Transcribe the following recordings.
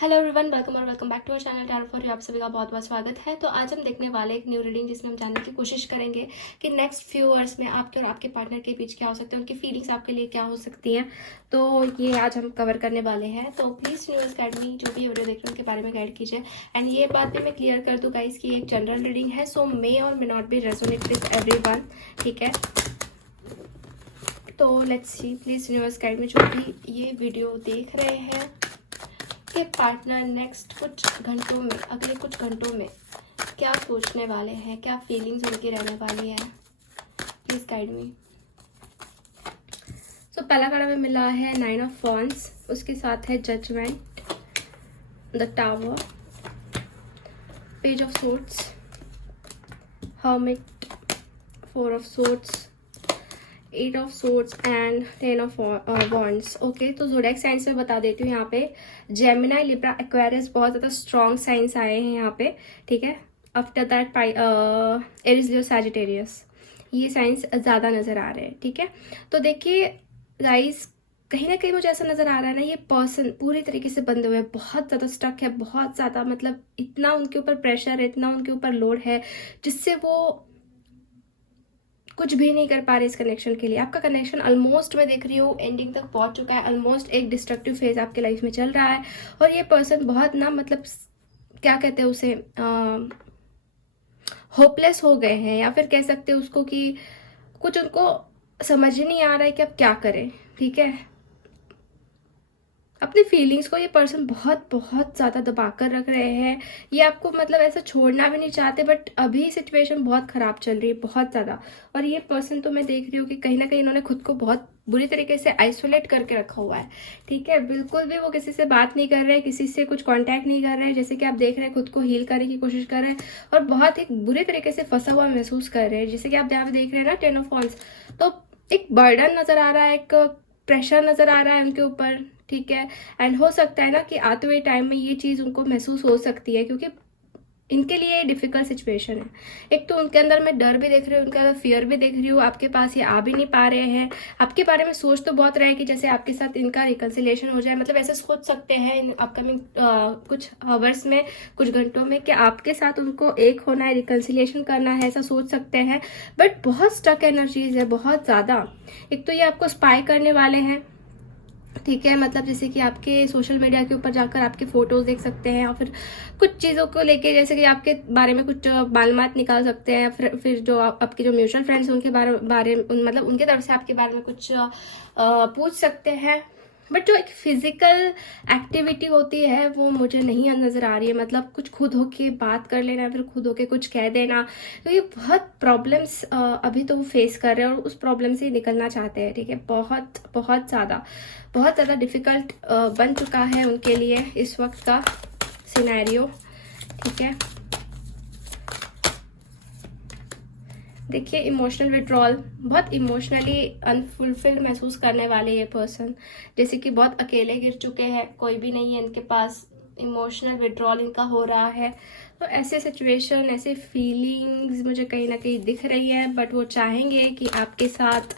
Hello everyone, welcome और welcome back to our channel tarot for you. आप सभी का बहुत बहुत स्वागत है। तो आज हम देखने वाले एक न्यू रीडिंग जिसमें हम जानने की कोशिश करेंगे कि नेक्स्ट फ्यू आवर्स में आपके और आपके पार्टनर के बीच क्या हो सकते हैं, उनकी फीलिंग्स आपके लिए क्या हो सकती हैं। तो ये आज हम कवर करने वाले हैं। तो प्लीज़ यूनिवर्स गाइड मी, जो भी वीडियो देख रहे हैं उनके बारे में गाइड कीजिए। एंड ये बात भी मैं क्लियर कर दूँ गाइस कि एक जनरल रीडिंग है, सो मे और may not be resonate with everyone, ठीक है। तो let's see, please universe guide में जो भी ये वीडियो देख रहे हैं के पार्टनर नेक्स्ट कुछ घंटों में, अगले कुछ घंटों में क्या सोचने वाले हैं, क्या फीलिंग्स उनकी रहने वाली है, प्लीज गाइड मी। सो पहला कार्ड हमें मिला है 9 ऑफ वॉन्ड्स, उसके साथ है judgement, the tower, page of swords, hermit, 4 of swords, 8 of swords and 10 of wands. Okay, तो ज़ोडिएक साइंस में बता देती हूँ। यहाँ पे जेमिनी, लिब्रा, एक्वेरियस बहुत ज़्यादा स्ट्रॉन्ग साइंस आए हैं यहाँ पे, ठीक है। After that Aries, Leo, Sagittarius, ये साइंस ज़्यादा नज़र आ रहे हैं, ठीक है। तो देखिए गाइस, कहीं ना कहीं मुझे ऐसा नज़र आ रहा है ना, ये पर्सन पूरी तरीके से बंधे हुए हैं, बहुत ज़्यादा स्टक है, बहुत ज़्यादा, मतलब इतना उनके ऊपर प्रेशर है, इतना उनके ऊपर लोड है, जिससे वो कुछ भी नहीं कर पा रहे इस कनेक्शन के लिए। आपका कनेक्शन ऑलमोस्ट, मैं देख रही हूँ, एंडिंग तक पहुंच चुका है। ऑलमोस्ट एक डिस्ट्रक्टिव फेज आपके लाइफ में चल रहा है और ये पर्सन बहुत ना, मतलब क्या कहते हैं उसे, होपलेस हो गए हैं, या फिर कह सकते हैं उसको कि कुछ उनको समझ ही नहीं आ रहा है कि अब क्या करें, ठीक है। अपनी फीलिंग्स को ये पर्सन बहुत बहुत ज़्यादा दबा कर रख रहे हैं। ये आपको मतलब ऐसा छोड़ना भी नहीं चाहते, बट अभी सिचुएशन बहुत ख़राब चल रही है, बहुत ज़्यादा। और ये पर्सन तो मैं देख रही हूँ कि कहीं ना कहीं इन्होंने खुद को बहुत बुरी तरीके से आइसोलेट करके रखा हुआ है, ठीक है। बिल्कुल भी वो किसी से बात नहीं कर रहे, किसी से कुछ कांटेक्ट नहीं कर रहे, जैसे कि आप देख रहे हैं खुद को हील करने की कोशिश कर रहे हैं और बहुत एक बुरे तरीके से फंसा हुआ महसूस कर रहे हैं। जैसे कि आप यहाँ पे देख रहे हैं ना, 10 ऑफ वॉन्ड्स, तो एक बर्डन नज़र आ रहा है, एक प्रेशर नज़र आ रहा है उनके ऊपर, ठीक है। एंड हो सकता है ना कि आते हुए टाइम में ये चीज़ उनको महसूस हो सकती है, क्योंकि इनके लिए डिफिकल्ट सिचुएशन है। एक तो उनके अंदर मैं डर भी देख रही हूँ, उनके अंदर फियर भी देख रही हूँ। आपके पास ये आ भी नहीं पा रहे हैं, आपके बारे में सोच तो बहुत रहे हैं कि जैसे आपके साथ इनका रिकन्सिलेशन हो जाए, मतलब ऐसे सोच सकते हैं इन अपकमिंग कुछ आवर्स में, कुछ घंटों में, कि आपके साथ उनको एक होना है, रिकन्सिलेशन करना है, ऐसा सोच सकते हैं। बट बहुत स्टक एनर्जीज है, बहुत ज़्यादा। एक तो ये आपको स्पाई करने वाले हैं, ठीक है, मतलब जैसे कि आपके सोशल मीडिया के ऊपर जाकर आपके फोटोज देख सकते हैं, और फिर कुछ चीज़ों को लेके जैसे कि आपके बारे में कुछ मालूमात निकाल सकते हैं, फिर जो आपके जो म्यूचुअल फ्रेंड्स हैं उनके बारे मतलब उनके तरफ से आपके बारे में कुछ पूछ सकते हैं। बट जो एक फिजिकल एक्टिविटी होती है वो मुझे नहीं नज़र आ रही है, मतलब कुछ खुद होके बात कर लेना, फिर खुद होके कुछ कह देना। तो ये बहुत प्रॉब्लम्स अभी तो वो फेस कर रहे हैं और उस प्रॉब्लम से निकलना चाहते हैं, ठीक है। बहुत बहुत ज़्यादा डिफ़िकल्ट बन चुका है उनके लिए इस वक्त का सिनेरियो, ठीक है। देखिए, इमोशनल विड्रॉल, बहुत इमोशनली अनफुलफिल्ड महसूस करने वाले ये पर्सन, जैसे कि बहुत अकेले गिर चुके हैं, कोई भी नहीं है इनके पास, इमोशनल विड्रॉल इनका हो रहा है। तो ऐसे सिचुएशन, ऐसे फीलिंग्स मुझे कहीं ना कहीं दिख रही है, बट वो चाहेंगे कि आपके साथ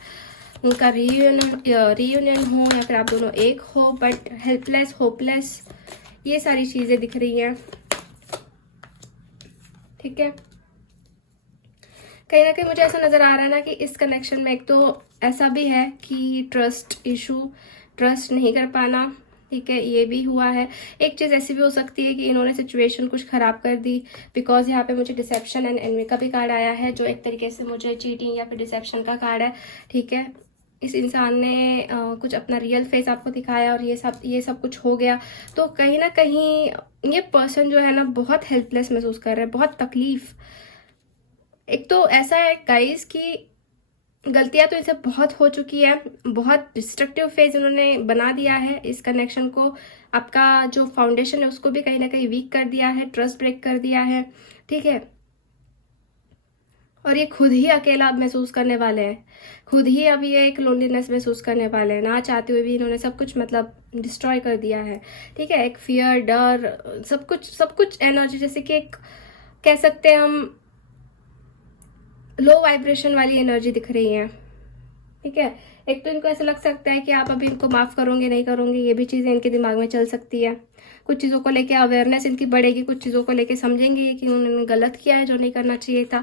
उनका रीयूनियन हो, या फिर आप दोनों एक हो, बट हेल्पलेस, होपलेस, ये सारी चीज़ें दिख रही हैं, ठीक है। कहीं ना कहीं मुझे ऐसा नज़र आ रहा है ना कि इस कनेक्शन में एक तो ऐसा भी है कि ट्रस्ट इशू, ट्रस्ट नहीं कर पाना, ठीक है, ये भी हुआ है। एक चीज़ ऐसी भी हो सकती है कि इन्होंने सिचुएशन कुछ ख़राब कर दी, बिकॉज यहाँ पे मुझे डिसेप्शन एंड एनवी का भी कार्ड आया है, जो एक तरीके से मुझे चीटिंग या फिर डिसेप्शन का कार्ड है, ठीक है। इस इंसान ने कुछ अपना रियल फेस आपको दिखाया और ये सब कुछ हो गया। तो कहीं ना कहीं ये पर्सन जो है ना, बहुत हेल्पलेस महसूस कर रहा है, बहुत तकलीफ। एक तो ऐसा है गाइस कि गलतियां तो इनसे बहुत हो चुकी है, बहुत डिस्ट्रक्टिव फेज उन्होंने बना दिया है इस कनेक्शन को। आपका जो फाउंडेशन है उसको भी कहीं ना कहीं वीक कर दिया है, ट्रस्ट ब्रेक कर दिया है, ठीक है। और ये खुद ही अकेला अब महसूस करने वाले हैं, खुद ही अब ये एक लोनलीनेस महसूस करने वाले हैं, ना चाहते हुए भी इन्होंने सब कुछ मतलब डिस्ट्रॉय कर दिया है, ठीक है। एक फियर, डर, सब कुछ एनर्जी, जैसे कि एक कह सकते हैं हम लो वाइब्रेशन वाली एनर्जी दिख रही है, ठीक है। एक तो इनको ऐसा लग सकता है कि आप अभी इनको माफ़ करोगे नहीं करोगे, ये भी चीज़ें इनके दिमाग में चल सकती है। कुछ चीज़ों को लेके अवेयरनेस इनकी बढ़ेगी, कुछ चीज़ों को लेके समझेंगे कि उन्होंने गलत किया है जो नहीं करना चाहिए था।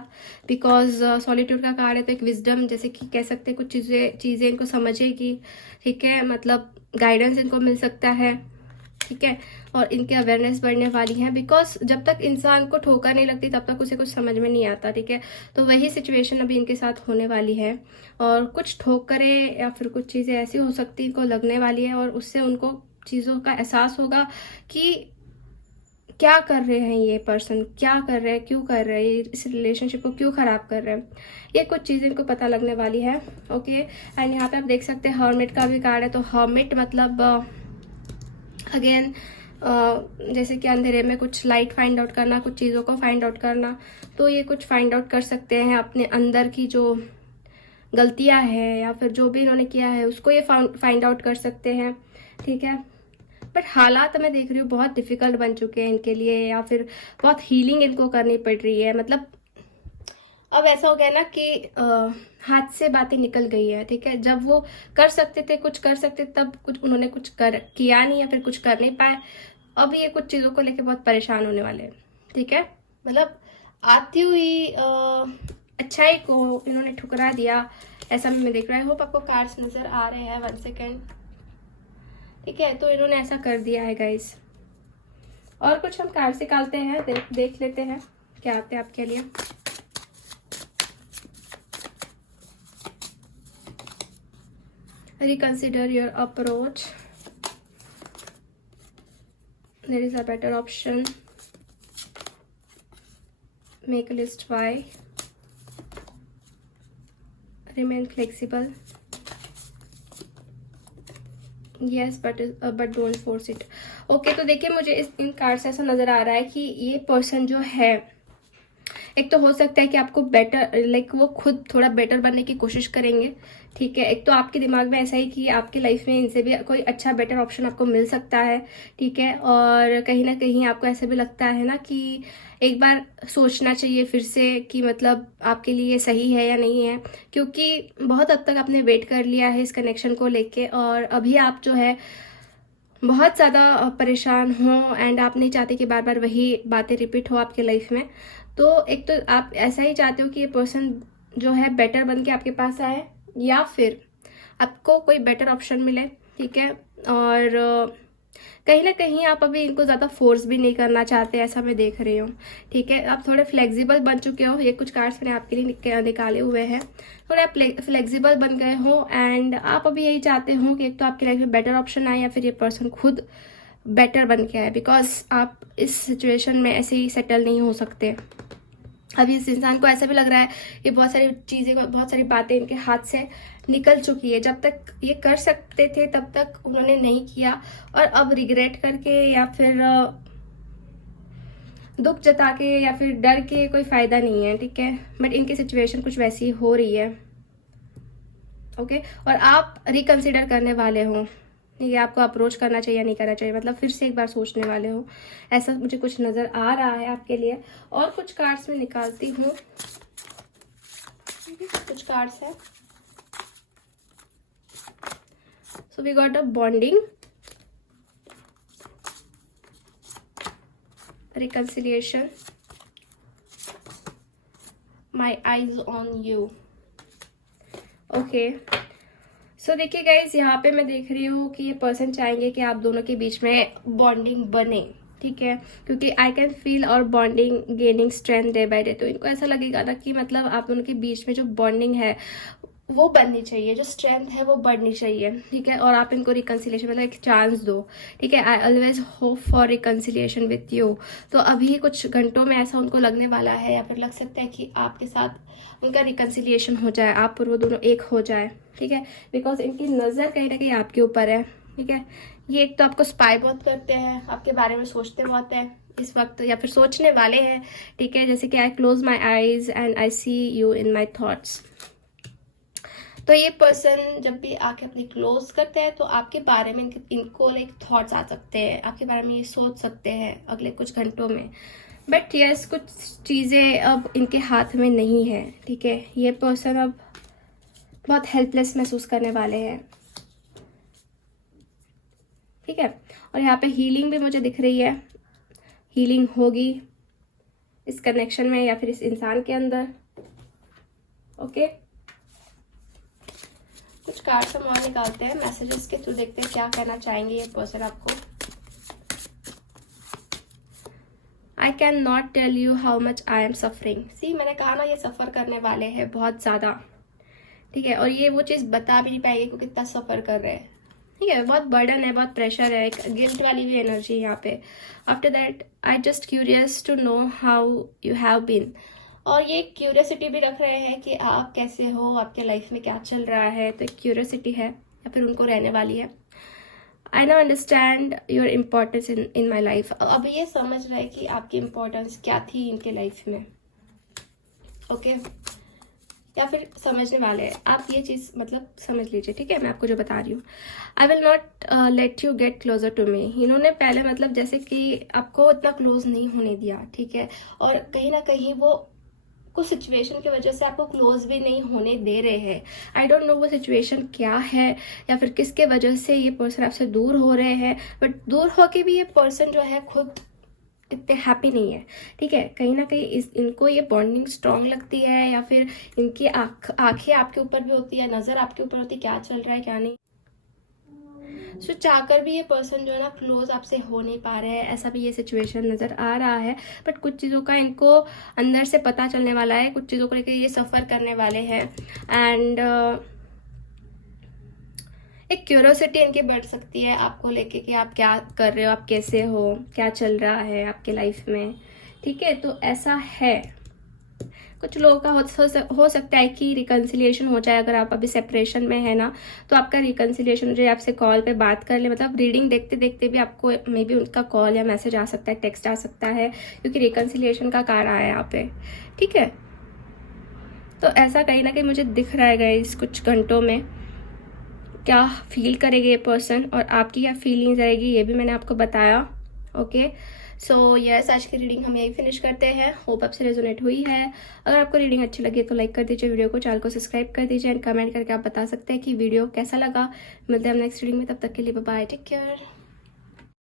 बिकॉज सॉलिट्यूड का कार्ड है तो एक विजडम जैसे कि कह सकते हैं, कुछ चीज़ें इनको समझेगी, ठीक है, मतलब गाइडेंस इनको मिल सकता है, ठीक है, और इनकी अवेयरनेस बढ़ने वाली है। बिकॉज जब तक इंसान को ठोकर नहीं लगती तब तक उसे कुछ समझ में नहीं आता, ठीक है। तो वही सिचुएशन अभी इनके साथ होने वाली है, और कुछ ठोकरें या फिर कुछ चीज़ें ऐसी हो सकती इनको लगने वाली है, और उससे उनको चीज़ों का एहसास होगा कि क्या कर रहे हैं ये पर्सन, क्या कर रहे हैं, क्यों कर रहे हैं, इस रिलेशनशिप को क्यों ख़राब कर रहे हैं, ये कुछ चीज़ें इनको पता लगने वाली है। ओके, एंड यहाँ पे आप देख सकते हैं हर्मिट का भी कार्ड है। तो हर्मिट मतलब अगेन जैसे कि अंधेरे में कुछ लाइट फाइंड आउट करना, कुछ चीज़ों को फाइंड आउट करना। तो ये कुछ फाइंड आउट कर सकते हैं अपने अंदर की जो गलतियां हैं या फिर जो भी इन्होंने किया है उसको ये फाइंड आउट कर सकते हैं, ठीक है। बट हालात मैं देख रही हूँ बहुत डिफिकल्ट बन चुके हैं इनके लिए, या फिर बहुत हीलिंग इनको करनी पड़ रही है। मतलब अब ऐसा हो गया ना कि हाथ से बातें निकल गई है, ठीक है। जब वो कर सकते थे, कुछ कर सकते तब कुछ उन्होंने कुछ किया नहीं, या फिर कुछ कर नहीं पाए। अब ये कुछ चीज़ों को लेके बहुत परेशान होने वाले हैं, ठीक है। मतलब आती हुई अच्छाई को इन्होंने ठुकरा दिया, ऐसा मैं देख रहा है। होप आपको कार्ड्स नजर आ रहे हैं, 1 सेकेंड, ठीक है। तो इन्होंने ऐसा कर दिया है गाइस। और कुछ हम कार्ड्स निकालते हैं, देख लेते हैं क्या आते हैं आपके लिए। Reconsider your approach. There is a better option. Make a list why. Remain flexible. Yes, but don't force it. Okay, तो देखिए मुझे इन कार्ड से ऐसा नजर आ रहा है कि ये पर्सन जो है, एक तो हो सकता है कि आपको बेटर वो खुद थोड़ा बेटर बनने की कोशिश करेंगे, ठीक है। एक तो आपके दिमाग में ऐसा ही कि आपकी लाइफ में इनसे भी कोई अच्छा बेटर ऑप्शन आपको मिल सकता है, ठीक है। और कहीं ना कहीं आपको ऐसा भी लगता है ना कि एक बार सोचना चाहिए फिर से कि मतलब आपके लिए सही है या नहीं है, क्योंकि बहुत हद तक आपने वेट कर लिया है इस कनेक्शन को लेके, और अभी आप जो है बहुत ज़्यादा परेशान हो, एंड आप नहीं चाहते कि बार बार वही बातें रिपीट हो आपके लाइफ में। तो एक तो आप ऐसा ही चाहते हो कि ये पर्सन जो है बेटर बन के आपके पास आए, या फिर आपको कोई बेटर ऑप्शन मिले, ठीक है। और कहीं ना कहीं आप अभी इनको ज़्यादा फोर्स भी नहीं करना चाहते, ऐसा मैं देख रही हूँ, ठीक है। आप थोड़े फ्लेक्सिबल बन चुके हो, ये कुछ कार्ड्स मैंने आपके लिए निकाले हुए हैं। थोड़े आप फ्लेक्सिबल बन गए हो, एंड आप अभी यही चाहते हो कि एक तो आपकी लाइफ में बेटर ऑप्शन आए, या फिर ये पर्सन खुद बेटर बन के आए। बिकॉज आप इस सिचुएशन में ऐसे ही सेटल नहीं हो सकते। अभी इस इंसान को ऐसा भी लग रहा है कि बहुत सारी चीज़ें, बहुत सारी बातें इनके हाथ से निकल चुकी है। जब तक ये कर सकते थे तब तक उन्होंने नहीं किया, और अब रिग्रेट करके या फिर दुख जता के या फिर डर के कोई फायदा नहीं है, ठीक है। बट इनकी सिचुएशन कुछ वैसी हो रही है, ओके। और आप रिकंसिडर करने वाले हो, ठीक है। आपको अप्रोच करना चाहिए या नहीं करना चाहिए, मतलब फिर से एक बार सोचने वाले हो, ऐसा मुझे कुछ नजर आ रहा है आपके लिए। और कुछ कार्ड्स में निकालती हूँ, कुछ कार्ड्स है। So we got a bonding, reconciliation, my eyes on you. Okay, so देखिए गाइज, यहाँ पे मैं देख रही हूँ कि ये पर्सन चाहेंगे कि आप दोनों के बीच में बॉन्डिंग बने, ठीक है। क्योंकि आई कैन फील और bonding gaining strength day by day. तो इनको ऐसा लगेगा ना कि मतलब आप दोनों के बीच में जो बॉन्डिंग है वो बननी चाहिए, जो स्ट्रेंथ है वो बढ़नी चाहिए, ठीक है। और आप इनको रिकंसिलिएशन मतलब एक चांस दो, ठीक है। I always hope for reconciliation with you. तो अभी कुछ घंटों में ऐसा उनको लगने वाला है, या फिर लग सकता है कि आपके साथ उनका रिकंसिलिएशन हो जाए, आप और वो दोनों एक हो जाए, ठीक है। बिकॉज इनकी नज़र कहीं ना कहीं आपके ऊपर है, ठीक है। ये एक तो आपको स्पाई बहुत करते हैं, आपके बारे में सोचते बहुत है इस वक्त, या फिर सोचने वाले हैं, ठीक है। जैसे कि I close my eyes and I see you in my thoughts. तो ये पर्सन जब भी आके अपनी क्लोज करते हैं तो आपके बारे में इनको एक थॉट्स आ सकते हैं, आपके बारे में ये सोच सकते हैं अगले कुछ घंटों में। बट यस, कुछ चीज़ें अब इनके हाथ में नहीं है, ठीक है। ये पर्सन अब बहुत हेल्पलेस महसूस करने वाले हैं, ठीक है। और यहाँ पे हीलिंग भी मुझे दिख रही है, हीलिंग होगी इस कनेक्शन में या फिर इस इंसान के अंदर। ओके, कुछ कार्ड्स हम और निकालते हैं, मैसेजेस के थ्रू देखते हैं क्या कहना चाहेंगे ये पर्सन आपको। I can not tell you how much I am suffering. See, मैंने कहा ना ये सफ़र करने वाले हैं बहुत ज़्यादा, ठीक है। और ये वो चीज़ बता भी नहीं पाएंगे कि कितना सफ़र कर रहे हैं, ठीक है। बहुत बर्डन है, बहुत प्रेशर है, एक गिल्ट वाली भी एनर्जी है यहाँ पे। After that I just curious to know how you have been. और ये क्यूरियसिटी भी रख रहे हैं कि आप कैसे हो, आपके लाइफ में क्या चल रहा है, तो एक क्यूरियसिटी है या फिर उनको रहने वाली है। I know understand your importance in my life. अब ये समझ रहे हैं कि आपकी इम्पोर्टेंस क्या थी इनके लाइफ में, ओके या फिर समझने वाले हैं। आप ये चीज़ मतलब समझ लीजिए, ठीक है, मैं आपको जो बता रही हूँ। I will not let you get closer to me. इन्होंने पहले मतलब जैसे कि आपको इतना क्लोज नहीं होने दिया, ठीक है। और कहीं ना कहीं वो कुछ सिचुएशन की वजह से आपको क्लोज भी नहीं होने दे रहे हैं। आई डोंट नो वो सिचुएशन क्या है या फिर किसके वजह से ये पर्सन आपसे दूर हो रहे हैं, बट दूर होके भी ये पर्सन जो है खुद इतने हैप्पी नहीं है, ठीक है। कहीं ना कहीं इनको ये बॉन्डिंग स्ट्रांग लगती है या फिर इनकी आंखें आपके ऊपर भी होती है, नज़र आपके ऊपर होती है क्या चल रहा है क्या नहीं। सो चाहकर भी ये पर्सन जो है ना क्लोज आपसे हो नहीं पा रहे हैं, ऐसा भी ये सिचुएशन नज़र आ रहा है। बट कुछ चीज़ों का इनको अंदर से पता चलने वाला है, कुछ चीज़ों को लेकर ये सफ़र करने वाले हैं। एंड एक क्यूरोसिटी इनकी बढ़ सकती है आपको लेके कि आप क्या कर रहे हो, आप कैसे हो, क्या चल रहा है आपके लाइफ में, ठीक है। तो ऐसा है, कुछ लोगों का हो सकता है कि रिकन्सिलिएशन हो जाए। अगर आप अभी सेपरेशन में है ना, तो आपका रिकन्सिलिएशन हो जाए, आपसे कॉल पे बात कर ले। मतलब रीडिंग देखते देखते भी आपको मे बी उनका कॉल या मैसेज आ सकता है, टेक्स्ट आ सकता है, क्योंकि रिकन्सिलिएशन का कार्ड आया है यहाँ पे, ठीक है। तो ऐसा कहीं ना कहीं मुझे दिख रहा है गाइस, कुछ घंटों में क्या फील करेगा ये पर्सन और आपकी क्या फीलिंग्स रहेगी ये भी मैंने आपको बताया, ओके। सो यस, आज की रीडिंग हम यही फिनिश करते हैं। होप आपसे रेजोनेट हुई है। अगर आपको रीडिंग अच्छी लगी तो लाइक कर दीजिए वीडियो को, चैनल को सब्सक्राइब कर दीजिए एंड कमेंट करके आप बता सकते हैं कि वीडियो कैसा लगा। मिलते हैं हम नेक्स्ट रीडिंग में, तब तक के लिए बाय बाय, टेक केयर।